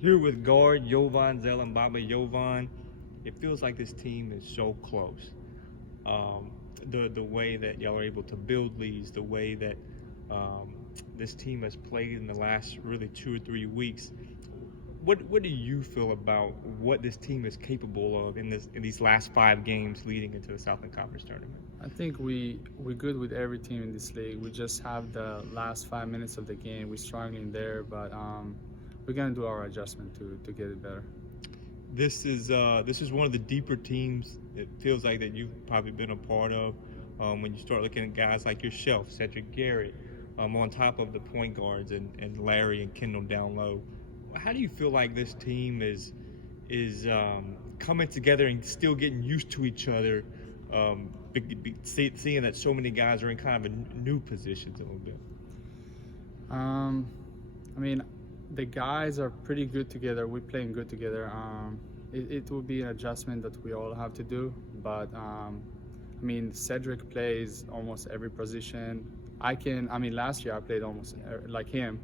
Here with guard Jovan Zelenbaba. Jovan, it feels like this team is so close. Um, the way that y'all are able to build leads, the way that um, this team has played in the last really 2 or 3 weeks. What do you feel about what this team is capable of in these last 5 games leading into the Southland Conference tournament? I think we're good with every team in this league. We just have the last 5 minutes of the game. We're struggling there, but we're gonna do our adjustment to get it better. This is one of the deeper teams. It feels like that you've probably been a part of. When you start looking at guys like yourself, Cedric Garrett, on top of the point guards and Larry and Kendall down low. How do you feel like this team is coming together and still getting used to each other? Seeing that so many guys are in kind of a new positions a little bit. I mean, the guys are pretty good together. We're playing good together. It will be an adjustment that we all have to do. But I mean, Cedric plays almost every position. Last year I played almost like him.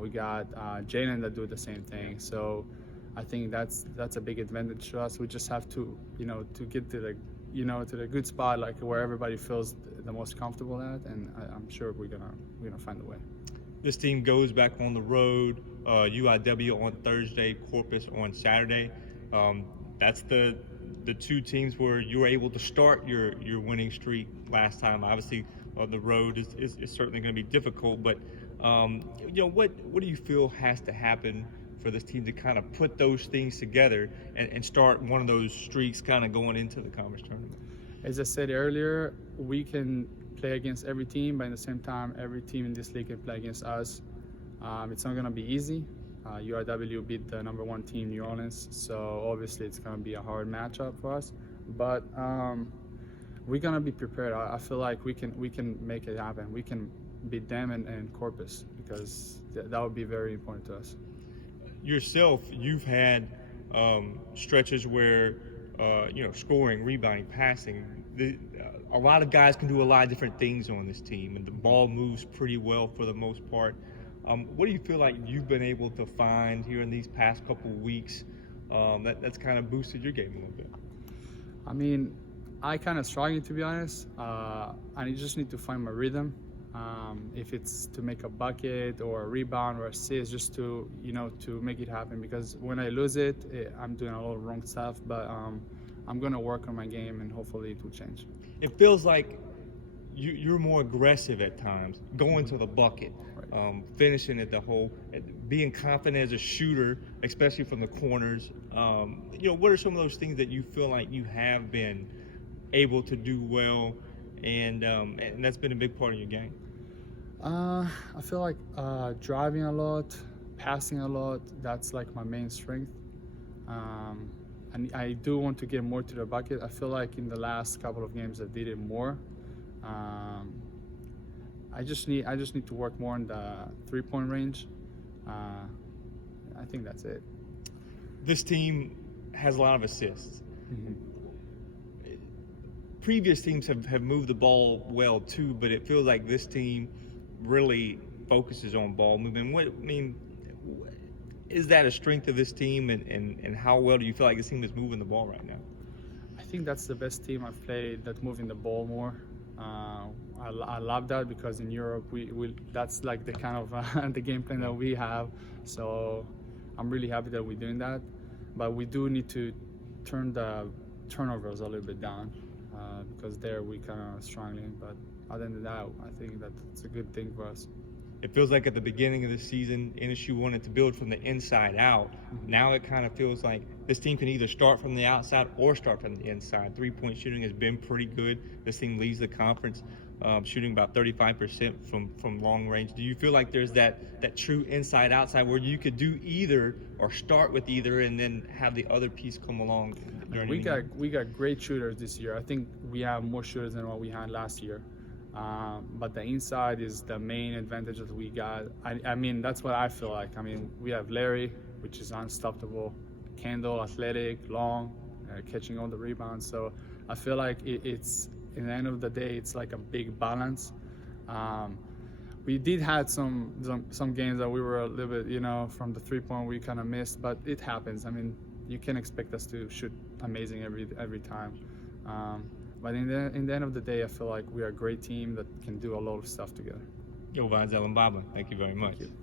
We got Jalen that do the same thing. So I think that's a big advantage to us. We just have to, to get to the good spot, like where everybody feels the most comfortable at, and I'm sure we're gonna find a way. This team goes back on the road, UIW on Thursday, Corpus on Saturday. That's the two teams where you were able to start your winning streak last time. Obviously, the road is certainly going to be difficult, but what do you feel has to happen for this team to kind of put those things together and start one of those streaks kind of going into the conference tournament? As I said earlier, we can play against every team, but at the same time, every team in this league can play against us. It's not going to be easy. UIW beat the #1 team, New Orleans, so obviously it's going to be a hard matchup for us. But we're going to be prepared. I feel like we can make it happen. We can beat them and Corpus, because that would be very important to us. Yourself, you've had stretches where scoring, rebounding, passing. A lot of guys can do a lot of different things on this team, and the ball moves pretty well for the most part. What do you feel like you've been able to find here in these past couple of weeks that's kind of boosted your game a little bit? I mean, I kind of struggling, to be honest. I just need to find my rhythm. If it's to make a bucket or a rebound or assist, just to make it happen, because when I lose it, I'm doing a lot of wrong stuff. But I'm gonna work on my game, and hopefully it will change. It feels like you're more aggressive at times, going to the bucket, finishing at the hole, being confident as a shooter, especially from the corners. What are some of those things that you feel like you have been able to do well, and that's been a big part of your game? I feel like driving a lot, passing a lot. That's like my main strength. And I do want to get more to the bucket. I feel like in the last couple of games I did it more. I just need to work more in the 3-point range. I think that's it. This team has a lot of assists. Mm-hmm. Previous teams have moved the ball well too, but it feels like this team really focuses on ball movement. Is that a strength of this team, and how well do you feel like this team is moving the ball right now? I think that's the best team I've played that's moving the ball more. I love that, because in Europe that's like the kind of the game plan that we have. So I'm really happy that we're doing that. But we do need to turn the turnovers a little bit down, because there we kind of struggling. But other than that, I think that's a good thing for us. It feels like at the beginning of the season, NSU wanted to build from the inside out. Mm-hmm. Now it kind of feels like this team can either start from the outside or start from the inside. 3-point shooting has been pretty good. This team leads the conference, shooting about 35% from long range. Do you feel like there's that true inside-outside where you could do either, or start with either, and then have the other piece come along? We got great shooters this year. I think we have more shooters than what we had last year. But the inside is the main advantage that we got. I mean, that's what I feel like. I mean, we have Larry, which is unstoppable. Kendall, athletic, long, catching all the rebounds. So I feel like it's, in the end of the day, it's like a big balance. we did had some games that we were a little bit, from the 3-point we kind of missed, but it happens. I mean, you can expect us to shoot amazing every time. But in the end of the day, I feel like we are a great team that can do a lot of stuff together. Jovan Zelenbaba, thank you very much. Thank you.